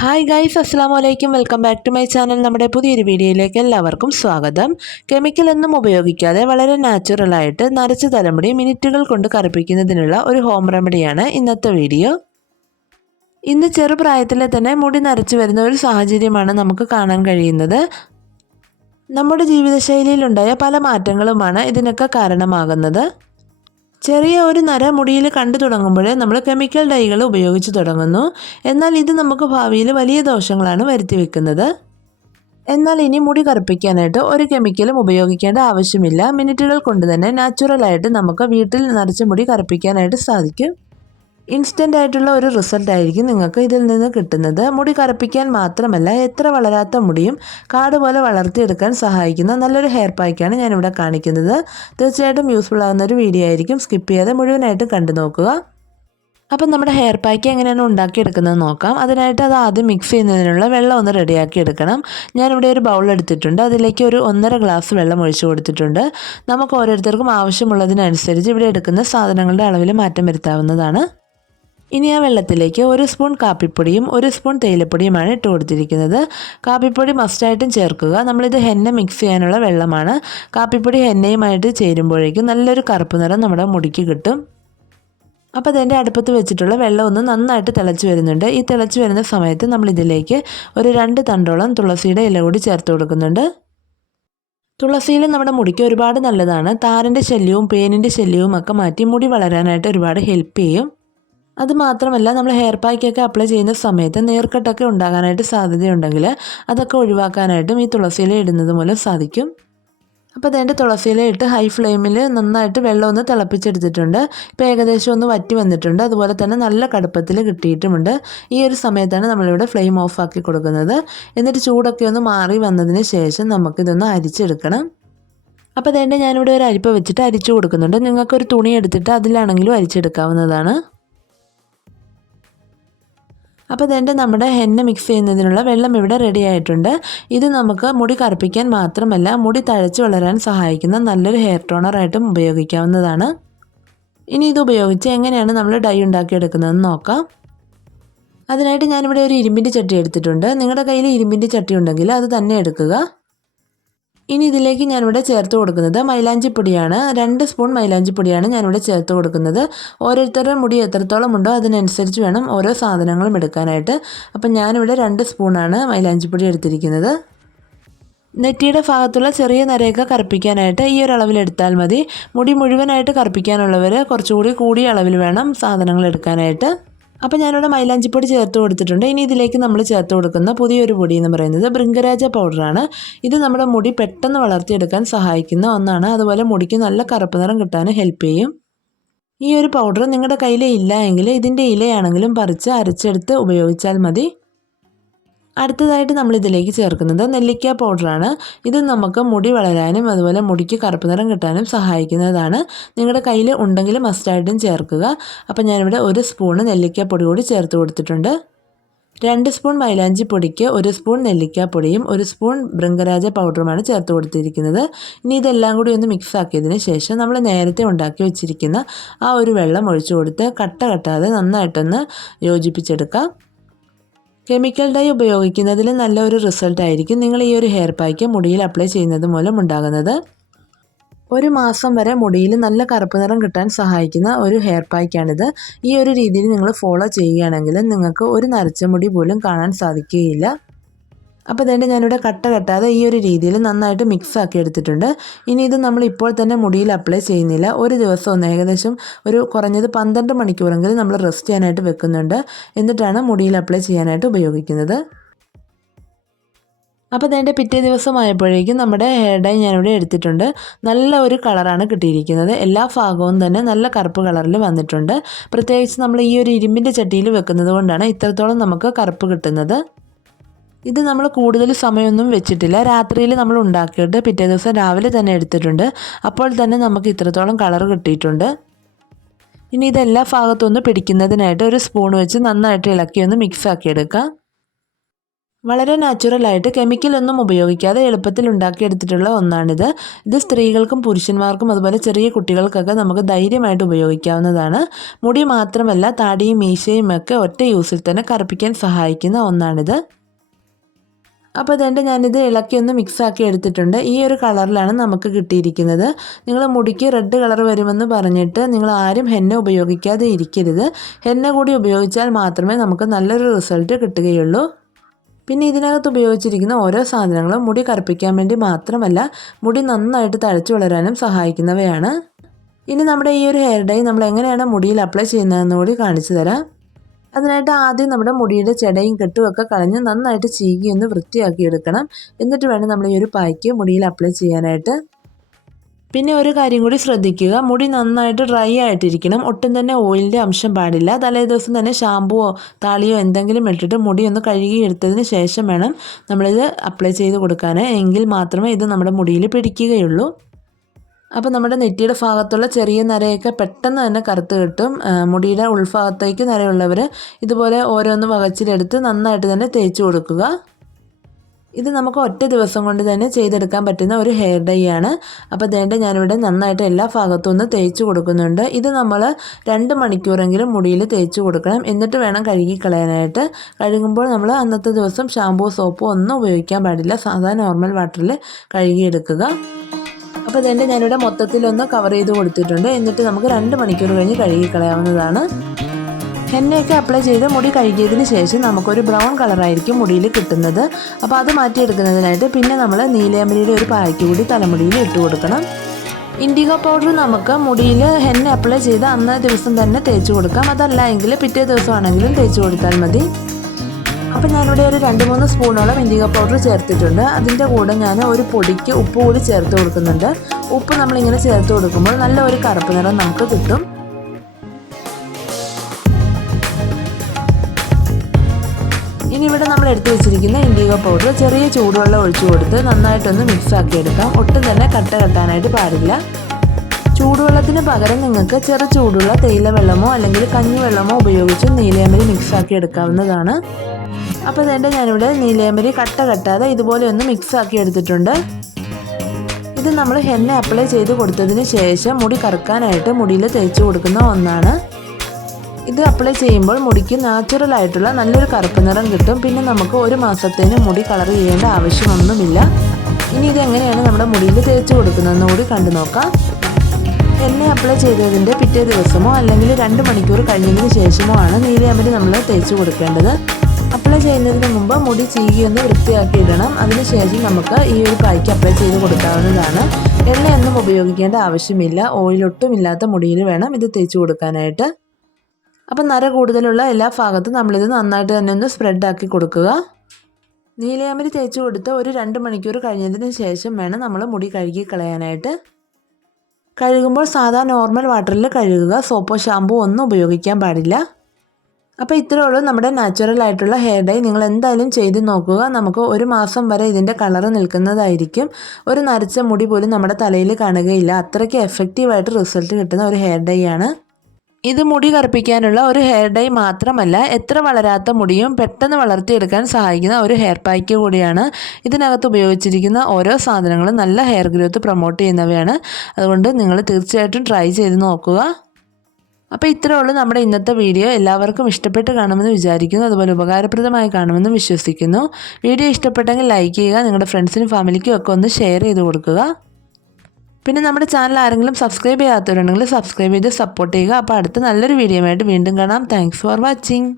Hi guys അസ്സാം വലൈക്കും welcome back to my channel നമ്മുടെ പുതിയൊരു വീഡിയോയിലേക്ക് എല്ലാവർക്കും സ്വാഗതം. കെമിക്കൽ ഒന്നും ഉപയോഗിക്കാതെ വളരെ നാച്ചുറലായിട്ട് നരച്ച തലമുടി മിനിറ്റുകൾ കൊണ്ട് കറുപ്പിക്കുന്നതിനുള്ള ഒരു ഹോം റെമഡിയാണ് ഇന്നത്തെ വീഡിയോ. ഇന്ന് ചെറുപ്രായത്തിലെ തന്നെ മുടി നരച്ചു വരുന്ന ഒരു സാഹചര്യമാണ് നമുക്ക് കാണാൻ കഴിയുന്നത്. നമ്മുടെ ജീവിതശൈലിയിലുണ്ടായ പല മാറ്റങ്ങളുമാണ് ഇതിനൊക്കെ കാരണമാകുന്നത്. ചെറിയ ഒരു നര മുടിയിൽ കണ്ടു തുടങ്ങുമ്പോൾ നമ്മൾ കെമിക്കൽ ഡൈകൾ ഉപയോഗിച്ച് തുടങ്ങുന്നു. എന്നാൽ ഇത് നമുക്ക് ഭാവിയിൽ വലിയ ദോഷങ്ങളാണ് വരുത്തി വെക്കുന്നത്. എന്നാൽ ഇനി മുടി കറുപ്പിക്കാനായിട്ട് ഒരു കെമിക്കലും ഉപയോഗിക്കേണ്ട ആവശ്യമില്ല. മിനിറ്റുകൾ കൊണ്ട് തന്നെ നാച്ചുറലായിട്ട് നമുക്ക് വീട്ടിൽ നരച്ച മുടി കറുപ്പിക്കാനായിട്ട് സാധിക്കും. ഇൻസ്റ്റന്റ് ആയിട്ടുള്ള ഒരു റിസൾട്ട് ആയിരിക്കും നിങ്ങൾക്ക് ഇതിൽ നിന്ന് കിട്ടുന്നത്. മുടി കറുപ്പിക്കാൻ മാത്രമല്ല എത്ര വളരാത്ത മുടിയും കാട് പോലെ വളർത്തിയെടുക്കാൻ സഹായിക്കുന്ന നല്ലൊരു ഹെയർ പാക്കാണ് ഞാനിവിടെ കാണിക്കുന്നത്. തീർച്ചയായിട്ടും യൂസ്ഫുൾ ആകുന്ന ഒരു വീഡിയോ ആയിരിക്കും. സ്കിപ്പ് ചെയ്യാതെ മുഴുവനായിട്ട് കണ്ടു നോക്കുക. അപ്പം നമ്മുടെ ഹെയർ പാക്ക് എങ്ങനെയാണ് ഉണ്ടാക്കിയെടുക്കുന്നത് നോക്കാം. അതിനായിട്ട് അത് ആദ്യം മിക്സ് ചെയ്യുന്നതിനുള്ള വെള്ളം ഒന്ന് റെഡിയാക്കി എടുക്കണം. ഞാനിവിടെ ഒരു ബൗൾ എടുത്തിട്ടുണ്ട്. അതിലേക്ക് ഒരു ഒന്നര ഗ്ലാസ് വെള്ളം ഒഴിച്ചു കൊടുത്തിട്ടുണ്ട്. നമുക്ക് ഓരോരുത്തർക്കും ആവശ്യമുള്ളതിനനുസരിച്ച് ഇവിടെ എടുക്കുന്ന സാധനങ്ങളുടെ അളവിൽ മാറ്റം വരുത്താവുന്നതാണ്. ഇനി ആ വെള്ളത്തിലേക്ക് ഒരു സ്പൂൺ കാപ്പിപ്പൊടിയും ഒരു സ്പൂൺ തേയിലപ്പൊടിയുമാണ് ഇട്ട് കൊടുത്തിരിക്കുന്നത്. കാപ്പിപ്പൊടി മസ്റ്റായിട്ടും ചേർക്കുക. നമ്മളിത് ഹെന്ന മിക്സ് ചെയ്യാനുള്ള വെള്ളമാണ്. കാപ്പിപ്പൊടി ഹെന്നയുമായിട്ട് ചേരുമ്പോഴേക്കും നല്ലൊരു കറുപ്പ് നിറം നമ്മുടെ മുടിക്ക് കിട്ടും. അപ്പോൾ അതിന്റെ അടുപ്പത്ത് വെച്ചിട്ടുള്ള വെള്ളം ഒന്ന് നന്നായിട്ട് തിളച്ച് വരുന്നുണ്ട്. ഈ തിളച്ച് വരുന്ന സമയത്ത് നമ്മളിതിലേക്ക് ഒരു രണ്ട് തണ്ടോളം തുളസിയുടെ ഇല കൂടി ചേർത്ത് കൊടുക്കുന്നുണ്ട്. തുളസിയിൽ നമ്മുടെ മുടിക്ക് ഒരുപാട് നല്ലതാണ്. താരന്റെ ശല്യവും പേനിന്റെ ശല്യവും ഒക്കെ മാറ്റി മുടി വളരാനായിട്ട് ഒരുപാട് ഹെൽപ്പ് ചെയ്യും. അത് മാത്രമല്ല നമ്മൾ ഹെയർ പാക്കൊക്കെ അപ്ലൈ ചെയ്യുന്ന സമയത്ത് നീർക്കെട്ടൊക്കെ ഉണ്ടാകാനായിട്ട് സാധ്യതയുണ്ടെങ്കിൽ അതൊക്കെ ഒഴിവാക്കാനായിട്ടും ഈ തുളസിയില ഇടുന്നത് മൂലം സാധിക്കും. അപ്പോൾ അതിന്റെ തുളസിയില ഇട്ട് ഹൈ ഫ്ലെയിമിൽ നന്നായിട്ട് വെള്ളം ഒന്ന് തിളപ്പിച്ചെടുത്തിട്ടുണ്ട്. ഇപ്പോൾ ഏകദേശം ഒന്ന് വറ്റി വന്നിട്ടുണ്ട്. അതുപോലെ തന്നെ നല്ല കടുപ്പത്തിൽ കിട്ടിയിട്ടുമുണ്ട്. ഈ ഒരു സമയത്താണ് നമ്മളിവിടെ ഫ്ലെയിം ഓഫ് ആക്കി കൊടുക്കുന്നത്. എന്നിട്ട് ചൂടൊക്കെ ഒന്ന് മാറി വന്നതിന് ശേഷം നമുക്കിതൊന്ന് അരിച്ചെടുക്കണം. അപ്പോൾ അതേണ്ട ഞാനിവിടെ ഒരു അരിപ്പ വെച്ചിട്ട് അരിച്ചു കൊടുക്കുന്നുണ്ട്. നിങ്ങൾക്കൊരു തുണി എടുത്തിട്ട് അതിലാണെങ്കിലും അരിച്ചെടുക്കാവുന്നതാണ്. അപ്പോൾ ഇതെന്റെ നമ്മുടെ ഹെന്ന മിക്സ് ചെയ്യുന്നതിനുള്ള വെള്ളം ഇവിടെ റെഡി ആയിട്ടുണ്ട്. ഇത് നമുക്ക് മുടി കറുപ്പിക്കാൻ മാത്രമല്ല മുടി തഴച്ച് വളരാൻ സഹായിക്കുന്ന നല്ലൊരു ഹെയർ ടോണറായിട്ടും ഉപയോഗിക്കാവുന്നതാണ്. ഇനി ഇത് ഉപയോഗിച്ച് എങ്ങനെയാണ് നമ്മൾ ഡൈ ഉണ്ടാക്കിയെടുക്കുന്നതെന്ന് നോക്കാം. അതിനായിട്ട് ഞാനിവിടെ ഒരു ഇരുമ്പിന്റെ ചട്ടി എടുത്തിട്ടുണ്ട്. നിങ്ങളുടെ കയ്യിൽ ഇരുമ്പിന്റെ ചട്ടി ഉണ്ടെങ്കിൽ അത് തന്നെ എടുക്കുക. ഇനി ഇതിലേക്ക് ഞാനിവിടെ ചേർത്ത് കൊടുക്കുന്നത് മൈലാഞ്ചിപ്പൊടിയാണ്. രണ്ട് സ്പൂൺ മൈലാഞ്ചിപ്പൊടിയാണ് ഞാനിവിടെ ചേർത്ത് കൊടുക്കുന്നത്. ഓരോരുത്തരുടെ മുടി എത്രത്തോളം ഉണ്ടോ അതിനനുസരിച്ച് വേണം ഓരോ സാധനങ്ങളും എടുക്കാനായിട്ട്. അപ്പം ഞാനിവിടെ രണ്ട് സ്പൂണാണ് മൈലാഞ്ചിപ്പൊടി എടുത്തിരിക്കുന്നത്. നെറ്റിയുടെ ഭാഗത്തുള്ള ചെറിയ നരയൊക്കെ കറുപ്പിക്കാനായിട്ട് ഈ ഒരു അളവിലെടുത്താൽ മതി. മുടി മുഴുവനായിട്ട് കറുപ്പിക്കാനുള്ളവർ കുറച്ചുകൂടി കൂടിയ അളവിൽ വേണം സാധനങ്ങൾ എടുക്കാനായിട്ട്. അപ്പോൾ ഞാനിവിടെ മൈലാഞ്ചിപ്പൊടി ചേർത്ത് കൊടുത്തിട്ടുണ്ട്. ഇനി ഇതിലേക്ക് നമ്മൾ ചേർത്ത് കൊടുക്കുന്ന പുതിയൊരു പൊടി എന്ന് പറയുന്നത് ബൃങ്കരാജ പൗഡറാണ്. ഇത് നമ്മുടെ മുടി പെട്ടെന്ന് വളർത്തിയെടുക്കാൻ സഹായിക്കുന്ന ഒന്നാണ്. അതുപോലെ മുടിക്ക് നല്ല കറുപ്പ് നിറം കിട്ടാനും ഹെൽപ്പ് ചെയ്യും. ഈ ഒരു പൗഡർ നിങ്ങളുടെ കയ്യിൽ ഇല്ല എങ്കിൽ ഇതിന്റെ ഇലയാണെങ്കിലും പറിച്ച് അരച്ചെടുത്ത് ഉപയോഗിച്ചാൽ മതി. അടുത്തതായിട്ട് നമ്മൾ ഇതിലേക്ക് ചേർക്കുന്നത് നെല്ലിക്ക പൗഡറാണ്. ഇത് നമുക്ക് മുടി വളരാനും അതുപോലെ മുടിക്ക് കറുപ്പ് നിറം കിട്ടാനും സഹായിക്കുന്നതാണ്. നിങ്ങളുടെ കയ്യിൽ ഉണ്ടെങ്കിൽ മസ്റ്റായിട്ടും ചേർക്കുക. അപ്പോൾ ഞാനിവിടെ ഒരു സ്പൂണ് നെല്ലിക്ക പൊടി കൂടി ചേർത്ത് കൊടുത്തിട്ടുണ്ട്. രണ്ട് സ്പൂൺ മൈലാഞ്ചി പൊടിക്ക് ഒരു സ്പൂൺ നെല്ലിക്കാപ്പൊടിയും ഒരു സ്പൂൺ ബൃങ്കരാജ പൗഡറുമാണ് ചേർത്ത് കൊടുത്തിരിക്കുന്നത്. ഇനി ഇതെല്ലാം കൂടി ഒന്ന് മിക്സ് ആക്കിയതിന് ശേഷം നമ്മൾ നേരത്തെ ഉണ്ടാക്കി വെച്ചിരിക്കുന്ന ആ ഒരു വെള്ളം ഒഴിച്ചു കൊടുത്ത് കട്ട കട്ടാതെ നന്നായിട്ടൊന്ന് യോജിപ്പിച്ചെടുക്കാം. കെമിക്കൽ ഡൈ ഉപയോഗിക്കുന്നതിൽ നല്ലൊരു റിസൾട്ട് ആയിരിക്കും. നിങ്ങൾ ഈ ഒരു ഹെയർ പാക്ക് മുടിയിൽ അപ്ലൈ ചെയ്യുന്നത് മൂലം ഉണ്ടാകുന്നത്. ഒരു മാസം വരെ മുടിയിൽ നല്ല കറുപ്പ് നിറം കിട്ടാൻ സഹായിക്കുന്ന ഒരു ഹെയർ പാക്കാണിത് ഈ ഒരു രീതിയിൽ നിങ്ങൾ ഫോളോ ചെയ്യുകയാണെങ്കിൽ നിങ്ങൾക്ക് ഒരു നരച്ച മുടി പോലും കാണാൻ സാധിക്കുകയില്ല. അപ്പോൾ ഇതേണ്ട ഞാനിവിടെ കട്ട കെട്ടാതെ ഈ ഒരു രീതിയിൽ നന്നായിട്ട് മിക്സ് ആക്കി എടുത്തിട്ടുണ്ട്. ഇനി ഇത് നമ്മൾ ഇപ്പോൾ തന്നെ മുടിയിൽ അപ്ലൈ ചെയ്യുന്നില്ല. ഒരു ദിവസം ഒന്ന് ഏകദേശം ഒരു കുറഞ്ഞത് പന്ത്രണ്ട് മണിക്കൂറെങ്കിലും നമ്മൾ റെസ്റ്റ് ചെയ്യാനായിട്ട് വെക്കുന്നുണ്ട്. എന്നിട്ടാണ് മുടിയിൽ അപ്ലൈ ചെയ്യാനായിട്ട് ഉപയോഗിക്കുന്നത്. അപ്പോൾ അതിന്റെ പിറ്റേ ദിവസമായപ്പോഴേക്കും നമ്മുടെ ഹെയർ ഡൈ ഞാനിവിടെ എടുത്തിട്ടുണ്ട്. നല്ല ഒരു കളറാണ് കിട്ടിയിരിക്കുന്നത്. എല്ലാ ഭാഗവും തന്നെ നല്ല കറുപ്പ് കളറിൽ വന്നിട്ടുണ്ട്. പ്രത്യേകിച്ച് നമ്മൾ ഈ ഒരു ഇരുമ്പിന്റെ ചട്ടിയിൽ വെക്കുന്നത് കൊണ്ടാണ് ഇത്രത്തോളം നമുക്ക് കറുപ്പ് കിട്ടുന്നത്. ഇത് നമ്മൾ കൂടുതൽ സമയമൊന്നും വെച്ചിട്ടില്ല. രാത്രിയിൽ നമ്മൾ ഉണ്ടാക്കിയിട്ട് പിറ്റേ ദിവസം രാവിലെ തന്നെ എടുത്തിട്ടുണ്ട്. അപ്പോൾ തന്നെ നമുക്ക് ഇത്രത്തോളം കളർ കിട്ടിയിട്ടുണ്ട്. ഇനി ഇതെല്ലാ ഭാഗത്തൊന്ന് പിടിക്കുന്നതിനായിട്ട് ഒരു സ്പൂൺ വെച്ച് നന്നായിട്ട് ഇളക്കി ഒന്ന് മിക്സ് ആക്കി എടുക്കാം. വളരെ നാച്ചുറലായിട്ട് കെമിക്കലൊന്നും ഉപയോഗിക്കാതെ എളുപ്പത്തിൽ ഉണ്ടാക്കിയെടുത്തിട്ടുള്ള ഒന്നാണിത്. ഇത് സ്ത്രീകൾക്കും പുരുഷന്മാർക്കും അതുപോലെ ചെറിയ കുട്ടികൾക്കൊക്കെ നമുക്ക് ധൈര്യമായിട്ട് ഉപയോഗിക്കാവുന്നതാണ്. മുടി മാത്രമല്ല താടിയും മീശയും ഒക്കെ ഒറ്റ യൂസിൽ തന്നെ കറുപ്പിക്കാൻ സഹായിക്കുന്ന ഒന്നാണിത്. അപ്പോൾ ഇതെന്റെ ഞാനിത് ഇളക്കി ഒന്ന് മിക്സ് ആക്കി എടുത്തിട്ടുണ്ട്. ഈ ഒരു കളറിലാണ് നമുക്ക് കിട്ടിയിരിക്കുന്നത്. നിങ്ങൾ മുടിക്ക് റെഡ് കളർ വരുമെന്ന് പറഞ്ഞിട്ട് നിങ്ങൾ ആരും ഹെന്ന ഉപയോഗിക്കാതെ ഇരിക്കരുത്. ഹെന്ന കൂടി ഉപയോഗിച്ചാൽ മാത്രമേ നമുക്ക് നല്ലൊരു റിസൾട്ട് കിട്ടുകയുള്ളൂ. പിന്നെ ഇതിനകത്ത് ഉപയോഗിച്ചിരിക്കുന്ന ഓരോ സാധനങ്ങളും മുടി കറുപ്പിക്കാൻ വേണ്ടി മാത്രമല്ല മുടി നന്നായിട്ട് തഴച്ചു വളരാനും സഹായിക്കുന്നവയാണ്. ഇനി നമ്മുടെ ഈ ഒരു ഹെയർ ഡൈ നമ്മൾ എങ്ങനെയാണ് മുടിയിൽ അപ്ലൈ ചെയ്യുന്നതെന്ന് കൂടി കാണിച്ചു തരാം. അതിനായിട്ട് ആദ്യം നമ്മുടെ മുടിയുടെ ചെടയും കെട്ടുമൊക്കെ കളഞ്ഞ് നന്നായിട്ട് ചീകി ഒന്ന് വൃത്തിയാക്കി എടുക്കണം. എന്നിട്ട് വേണം നമ്മൾ ഈ ഒരു പായ്ക്ക് മുടിയിൽ അപ്ലൈ ചെയ്യാനായിട്ട്. പിന്നെ ഒരു കാര്യം കൂടി ശ്രദ്ധിക്കുക. മുടി നന്നായിട്ട് ഡ്രൈ ആയിട്ടിരിക്കണം. ഒട്ടും തന്നെ ഓയിലിന്റെ അംശം പാടില്ല. തലേ ദിവസം തന്നെ ഷാമ്പുവോ താളിയോ എന്തെങ്കിലും ഇട്ടിട്ട് മുടി ഒന്ന് കഴുകി എടുത്തതിന് ശേഷം വേണം നമ്മളിത് അപ്ലൈ ചെയ്ത് കൊടുക്കാൻ എങ്കിൽ മാത്രമേ ഇത് നമ്മുടെ മുടിയിൽ പിടിക്കുകയുള്ളൂ. അപ്പോൾ നമ്മുടെ നെറ്റിയുടെ ഭാഗത്തുള്ള ചെറിയ നരയൊക്കെ പെട്ടെന്ന് തന്നെ കറുത്ത് കിട്ടും. മുടിയുടെ ഉൾഭാഗത്തേക്ക് നരയുള്ളവർ ഇതുപോലെ ഓരോന്ന് വകച്ചിലെടുത്ത് നന്നായിട്ട് തന്നെ തേച്ച് കൊടുക്കുക. ഇത് നമുക്ക് ഒറ്റ ദിവസം കൊണ്ട് തന്നെ ചെയ്തെടുക്കാൻ പറ്റുന്ന ഒരു ഹെയർ ഡൈ ആണ്. അപ്പോൾ ദേണ്ട ഞാനിവിടെ നന്നായിട്ട് എല്ലാ ഭാഗത്തും ഒന്ന് തേച്ച് കൊടുക്കുന്നുണ്ട്. ഇത് നമ്മൾ രണ്ട് മണിക്കൂറെങ്കിലും മുടിയിൽ തേച്ച് കൊടുക്കണം. എന്നിട്ട് വേണം കഴുകി കളയാനായിട്ട് കഴുകുമ്പോൾ നമ്മൾ അന്നത്തെ ദിവസം ഷാമ്പൂ സോപ്പോ ഒന്നും ഉപയോഗിക്കാൻ പാടില്ല. സാധാ നോർമൽ വാട്ടറിൽ കഴുകിയെടുക്കുക. അപ്പോൾ ഇതെന്റെ ഞാനിവിടെ മൊത്തത്തിലൊന്ന് കവർ ചെയ്ത് കൊടുത്തിട്ടുണ്ട്. എന്നിട്ട് നമുക്ക് രണ്ട് മണിക്കൂർ കഴിഞ്ഞ് കഴുകി കളയാവുന്നതാണ്. എണ്ണയൊക്കെ അപ്ലൈ ചെയ്ത് മുടി കഴുകിയതിന് ശേഷം നമുക്കൊരു ബ്രൗൺ കളറായിരിക്കും മുടിയിൽ കിട്ടുന്നത്. അപ്പോൾ അത് മാറ്റിയെടുക്കുന്നതിനായിട്ട് പിന്നെ നമ്മൾ നീലയമരിയുടെ ഒരു പായ്ക്ക് കൂടി തലമുടിയിൽ ഇട്ട് കൊടുക്കണം. ഇൻഡിഗോ പൗഡർ നമുക്ക് മുടിയിൽ ഹെന്ന അപ്ലൈ ചെയ്ത് അന്നേ ദിവസം തന്നെ തേച്ച് കൊടുക്കാം. അതല്ല എങ്കിൽ പിറ്റേ ദിവസമാണെങ്കിലും തേച്ച് കൊടുത്താൽ മതി. അപ്പോൾ ഞാനിവിടെ ഒരു രണ്ട് മൂന്ന് സ്പൂണോളം ഇൻഡിഗോ പൗഡർ ചേർത്തിട്ടുണ്ട്. അതിന്റെ കൂടെ ഞാൻ ഒരു പൊടിക്ക് ഉപ്പ് കൂടി ചേർത്ത് കൊടുക്കുന്നുണ്ട്. ഉപ്പ് നമ്മളിങ്ങനെ ചേർത്ത് കൊടുക്കുമ്പോൾ നല്ല ഒരു കറുപ്പ് നിറം നമുക്ക് കിട്ടും. ഇനി ഇവിടെ നമ്മൾ എടുത്തു വെച്ചിരിക്കുന്ന ഇൻഡിഗ പൗഡർ ചെറിയ ചൂടുവെള്ളം ഒഴിച്ചു കൊടുത്ത് നന്നായിട്ടൊന്ന് മിക്സ് ആക്കി എടുക്കാം. ഒട്ടും തന്നെ കട്ട കെട്ടാനായിട്ട് പാടില്ല. ചൂടുവെള്ളത്തിന് പകരം നിങ്ങൾക്ക് ചെറു ചൂടുള്ള തേയില വെള്ളമോ അല്ലെങ്കിൽ കഞ്ഞിവെള്ളമോ ഉപയോഗിച്ച് നീലയമരി മിക്സ് ആക്കി എടുക്കാവുന്നതാണ്. അപ്പോൾ ഇതെന്റെ ഞാനിവിടെ നീലേമ്പരി കട്ട കട്ടാതെ ഇതുപോലെ ഒന്ന് മിക്സ് ആക്കി എടുത്തിട്ടുണ്ട്. ഇത് നമ്മൾ ഹെന്ന അപ്ലൈ ചെയ്ത് കൊടുത്തതിന് ശേഷം മുടി കറക്കാനായിട്ട് മുടിയിൽ തേച്ച് കൊടുക്കുന്ന ഒന്നാണ്. ഇത് അപ്ലൈ ചെയ്യുമ്പോൾ മുടിക്ക് നാച്ചുറൽ ആയിട്ടുള്ള നല്ലൊരു കറുപ്പ് നിറം കിട്ടും. പിന്നെ നമുക്ക് ഒരു മാസത്തേന് മുടി കളർ ചെയ്യേണ്ട ആവശ്യമൊന്നുമില്ല. ഇനി ഇത് എങ്ങനെയാണ് നമ്മുടെ മുടിയിൽ തേച്ച് കൊടുക്കുന്നതെന്ന് കൂടി കണ്ടു നോക്കാം. എണ്ണ അപ്ലൈ ചെയ്തതിന്റെ പിറ്റേ ദിവസമോ അല്ലെങ്കിൽ രണ്ട് മണിക്കൂർ കഴിഞ്ഞതിന് ശേഷമോ ആണ് നീലയമരി നമ്മൾ തേച്ച് കൊടുക്കേണ്ടത്. അപ്ലൈ ചെയ്യുന്നതിന് മുമ്പ് മുടി ചീകി ഒന്ന് വൃത്തിയാക്കി ഇടണം അതിനുശേഷം നമുക്ക് ഈ ഒരു പായ്ക്ക് അപ്ലൈ ചെയ്ത് കൊടുക്കാവുന്നതാണ്. എണ്ണയൊന്നും ഉപയോഗിക്കേണ്ട ആവശ്യമില്ല. ഓയിലൊട്ടും ഇല്ലാത്ത മുടിയിൽ വേണം ഇത് തേച്ച് കൊടുക്കാനായിട്ട്. അപ്പം നര കൂടുതലുള്ള എല്ലാ ഭാഗത്തും നമ്മളിത് നന്നായിട്ട് തന്നെ ഒന്ന് സ്പ്രെഡാക്കി കൊടുക്കുക. നീലയാമരി തേച്ച് കൊടുത്ത് ഒരു രണ്ട് മണിക്കൂർ കഴിഞ്ഞതിന് ശേഷം വേണം നമ്മൾ മുടി കഴുകി കളയാനായിട്ട്. കഴുകുമ്പോൾ സാധാ നോർമൽ വാട്ടറിൽ കഴുകുക. സോപ്പോ ഷാമ്പൂ ഒന്നും ഉപയോഗിക്കാൻ പാടില്ല. അപ്പോൾ ഇത്രേ ഉള്ളൂ നമ്മുടെ നാച്ചുറൽ ആയിട്ടുള്ള ഹെയർ ഡൈ നിങ്ങൾ എന്തായാലും ചെയ്ത് നോക്കുക. നമുക്ക് ഒരു മാസം വരെ ഇതിന്റെ കളർ നിൽക്കുന്നതായിരിക്കും. ഒരു നരച്ച മുടി പോലും നമ്മുടെ തലയിൽ കാണുകയില്ല. അത്രയ്ക്ക് എഫക്റ്റീവായിട്ട് റിസൾട്ട് കിട്ടുന്ന ഒരു ഹെയർ ഡൈ ആണ്. ഇത് മുടി കറുപ്പിക്കാനുള്ള ഒരു ഹെയർ ഡൈ മാത്രമല്ല എത്ര വളരാത്ത മുടിയും പെട്ടെന്ന് വളർത്തിയെടുക്കാൻ സഹായിക്കുന്ന ഒരു ഹെയർ പാക്ക് കൂടിയാണ്. ഇതിനകത്ത് ഉപയോഗിച്ചിരിക്കുന്ന ഓരോ സാധനങ്ങളും നല്ല ഹെയർ ഗ്രോത്ത് പ്രൊമോട്ട് ചെയ്യുന്നവയാണ്. അതുകൊണ്ട് നിങ്ങൾ തീർച്ചയായിട്ടും ട്രൈ ചെയ്ത് നോക്കുക. അപ്പോൾ ഇത്രയേ ഉള്ളൂ നമ്മുടെ ഇന്നത്തെ വീഡിയോ. എല്ലാവർക്കും ഇഷ്ടപ്പെട്ട് കാണുമെന്ന് വിചാരിക്കുന്നു. അതുപോലെ ഉപകാരപ്രദമായി കാണുമെന്ന് വിശ്വസിക്കുന്നു. വീഡിയോ ഇഷ്ടപ്പെട്ടെങ്കിൽ ലൈക്ക് ചെയ്യുക നിങ്ങളുടെ ഫ്രണ്ട്സിനും ഫാമിലിക്കും ഒക്കെ ഒന്ന് ഷെയർ ചെയ്ത് കൊടുക്കുക. പിന്നെ നമ്മുടെ ചാനൽ ആരെങ്കിലും സബ്സ്ക്രൈബ് ചെയ്യാത്തവരുണ്ടെങ്കിൽ സബ്സ്ക്രൈബ് ചെയ്ത് സപ്പോർട്ട് ചെയ്യുക. അപ്പോൾ അടുത്ത നല്ലൊരു വീഡിയോ ആയിട്ട് വീണ്ടും കാണാം. Thanks for watching.